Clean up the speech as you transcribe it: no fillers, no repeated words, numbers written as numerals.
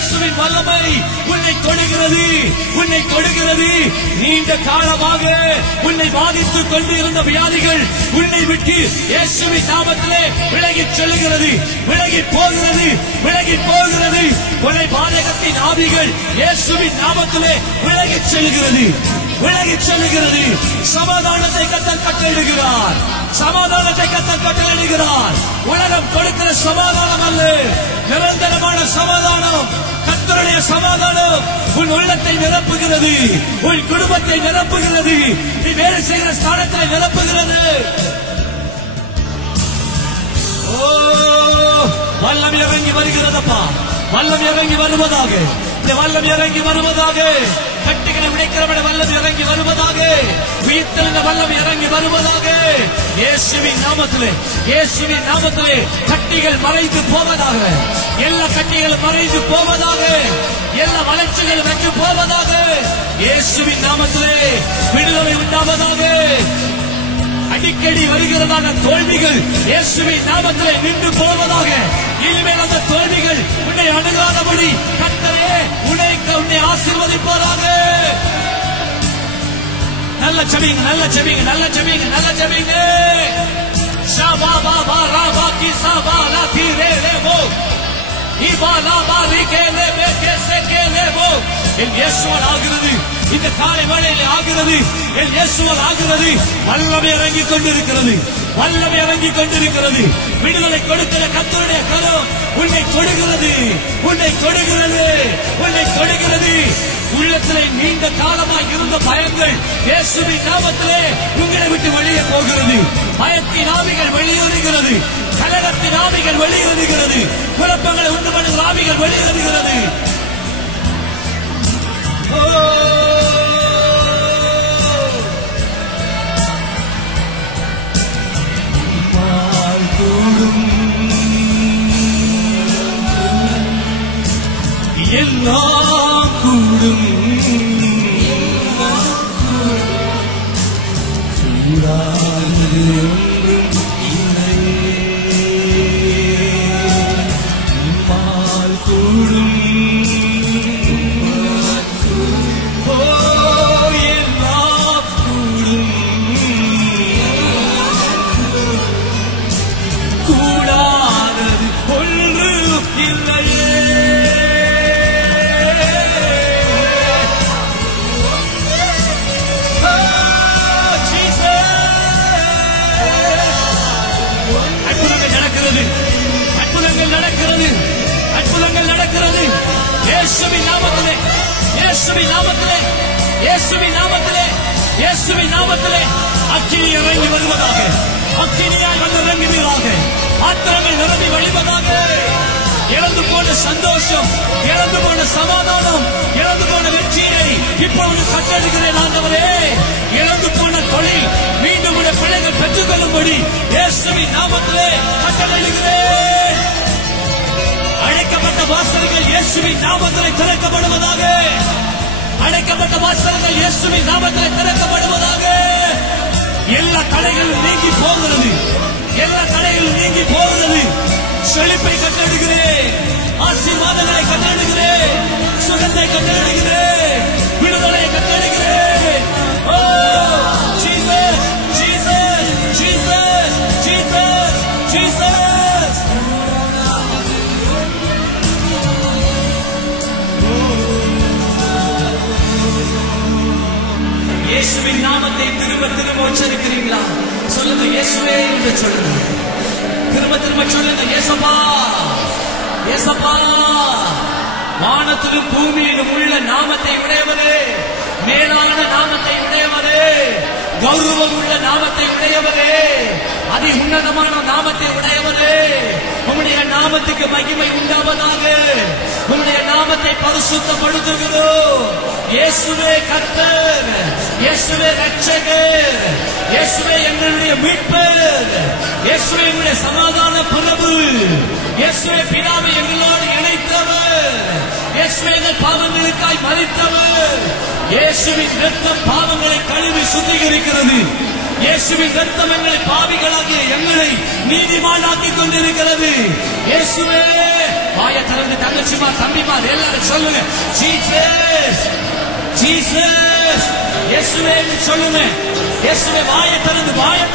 இயேசுவின் வல்லமை உன்னை தொடுகிறது, உன்னை தொடுகிறது. நீண்ட காலமாக உன்னை பாதித்துக் கொண்டு இருந்த வியாதிகள் உன்னை விட்டு இயேசுவின் நாமத்திலே விலகி செல்கிறது, விலகி போகிறது, விலகி போகிறது. கொலை பாதகத்தின் ஆவிகள் இயேசுவின் நாமத்திலே விலகி செல்கிறது, விலகி செல்கிறது. சமாதானத்தை கர்த்தர் கட்டளையிடுகிறார், சமாதானத்தை கர்த்தர் கட்டளையிடுகிறார். உலகம் கொடுக்கிற சமாதானம் அல்ல, நிரந்தரமான சமாதானம், கர்த்தருடைய சமாதானம் உன் உள்ளத்தை நிரப்புகிறது, உன் குடும்பத்தை நிரப்புகிறது, நீ வேலை செய்கிற ஸ்தானத்தை நிரப்புகிறது. ஓ, வல்லம் இறங்கி வருகிறதப்பா, வல்லம் இறங்கி வருவதாக, வல்லம் இறங்கி வருவதாக. கட்டுகளை உடைக்கிறவன வல்லம் இறங்கி வருவதாக, உயிர்த்தெழுந்த வல்லம் இறங்கி வருவதாக. இயேசுவின் நாமத்திலே, இயேசுவின் நாமத்திலே கட்டிகள் மறைந்து போவதாக, எல்லா கட்டிகளும் மறைந்து போவதாக, எல்லா வளர்ச்சிகள் வென்று போவதாக. இயேசுவின் நாமத்திலே விடுதலை உண்டாவதாக. அடிக்கடி வருகிறதான தோல்விகள் இயேசுவின் நாமத்திலே நின்று போவதாக. இனிமேல் அந்த தோல்விகள் உன்னை அணுகாதபடி கர்த்தரே உன்னை ஆசீர்வதிப்பாராக. நல்ல ஜெபிங்க, நல்ல ஜெபிங்க, நல்ல ஜெபிங்க, நல்ல ஜெபிங்க. ஷபா பாபா ராபா கி சபா லா கி ரே ரே வோ இபாலா பாரி கே லே மே கேசே கே லே வோ. என் இயேசுவால் ஆகிறது, இந்த காலை வேளையில் ஆகிறது, என் இயேசுவால் ஆகிறது. வல்லமை இறங்கிக் கொண்டிருக்கிறது, வல்லமை இறங்கிக் கொண்டிருக்கிறது. விடுதலை கொடுக்கிற கர்த்தருடைய கரம் உன்னை தொடுகிறது, உன்னை தொடுகிறது, உன்னை தொடுகிறது. உள்ளத்திலே நீண்ட காலமாக இருந்த பயங்கள் இயேசுவின் நாமத்திலே உங்களை விட்டு வெளியே போகிறது. பயத்தின் ஆவிகள் வெளியேறுகிறது, கலகத்தின் ஆவிகள் வெளியேறுகிறது, குழப்பங்களை உண்டு பண்ணுகிற ஆவிகள் வெளியேறுகிறது. எல்லாம் கூடும், கூடாது பால் கூடும். எல்லாம் கூடும், கூடாதது ஒன்று இல்லையே. இயேசுவின் நாமத்திலே, இயேசுவின் நாமத்திலே, இயேசுவின் நாமத்திலே, இயேசுவின் நாமத்திலே அக்கினி இறங்கி வருவதாக, அக்கினியாய் வந்து இறங்குவீராக. ஆத்திரங்கள் நிரம்பி வழிவதாக. இழந்து போன சந்தோஷம், இழந்து போன சமாதானம், இழந்து போன வெற்றியை இப்பொழுது கட்டளையிடுகிறேன் ஆண்டவரே. இழந்து போன தொழில் மீண்டும் உடைய பிள்ளைகள் பெற்றுக் கொள்ளும்படி இயேசுவின் நாமத்திலே கட்டளையிடுகிறேன். அழைக்கப்பட்ட வாசல்கள் இயேசுவின் நாமத்திலே திறக்கப்படுவதாக. அழைக்கப்பட்ட வாசல்கள் இயேசுவின் நாமத்திலே திறக்கப்படுவதாக. எல்லா தடைகளும் நீங்கி போகிறது, எல்லா தடைகளும் நீங்கி போகிறது. செழிப்பை கட்டளையிடுகிறேன், ஆசீர்வாதங்களை கட்டளையிடுகிறேன், சுகத்தை கட்டளையிடுகிறேன், விடுதலை கட்டளையிடுகிறேன். Oh Jesus, Jesus, Jesus, Jesus, Jesus. இயேசுவின் நாமத்தை திரும்ப திரும்ப உச்சரிக்கிறீங்களா? சொல்லுங்க, இயேசுவே என்று சொல்லுங்க. திரும்ப திரும்ப சொல்லுங்க, இயேசப்பா, இயேசப்பா. வானத்திலும் பூமியிலும் உள்ள நாமத்தை உடையவரே, மேலான நாமத்தை உடையவரே, கௌரவம் உள்ள நாமத்தை உடையவரே, அதி உன்னதமான நாமத்தை உடையவரே, உம்முடைய நாமத்துக்கு மகிமை உண்டாவதாக. உம்முடைய நாமத்தை பரிசுத்தப்படுத்துகிறோம். இயேசுவே கர்த்தர், இயேசுவே ரட்சகர், இயேசுவே எங்களுடைய மீட்பர், இயேசுவே எங்களுடைய சமாதான பிரபு, இயேசுவே பிதாவை எங்களோடு இணைத்தவர், இயேசுவே எங்கள் பாவங்களுக்காய் மரித்தவர். இயேசுவின் இரத்தம் பாவங்களை கழுவி சுத்திகரிக்கிறது. இயேசுவின் இரத்தம் எங்களை பாவிகளாகிய எங்களை நீதிமானாக்கிக் கொண்டிருக்கிறது. இயேசுவே வாயை திறந்து தங்கச்சிமா தம்பிமா எல்லாரும் சொல்லுங்க, ஜீசஸ் ஜீசஸ், இயேசுவே சொல்லுங்க. இயேசுவே வாயை திறந்து வாயை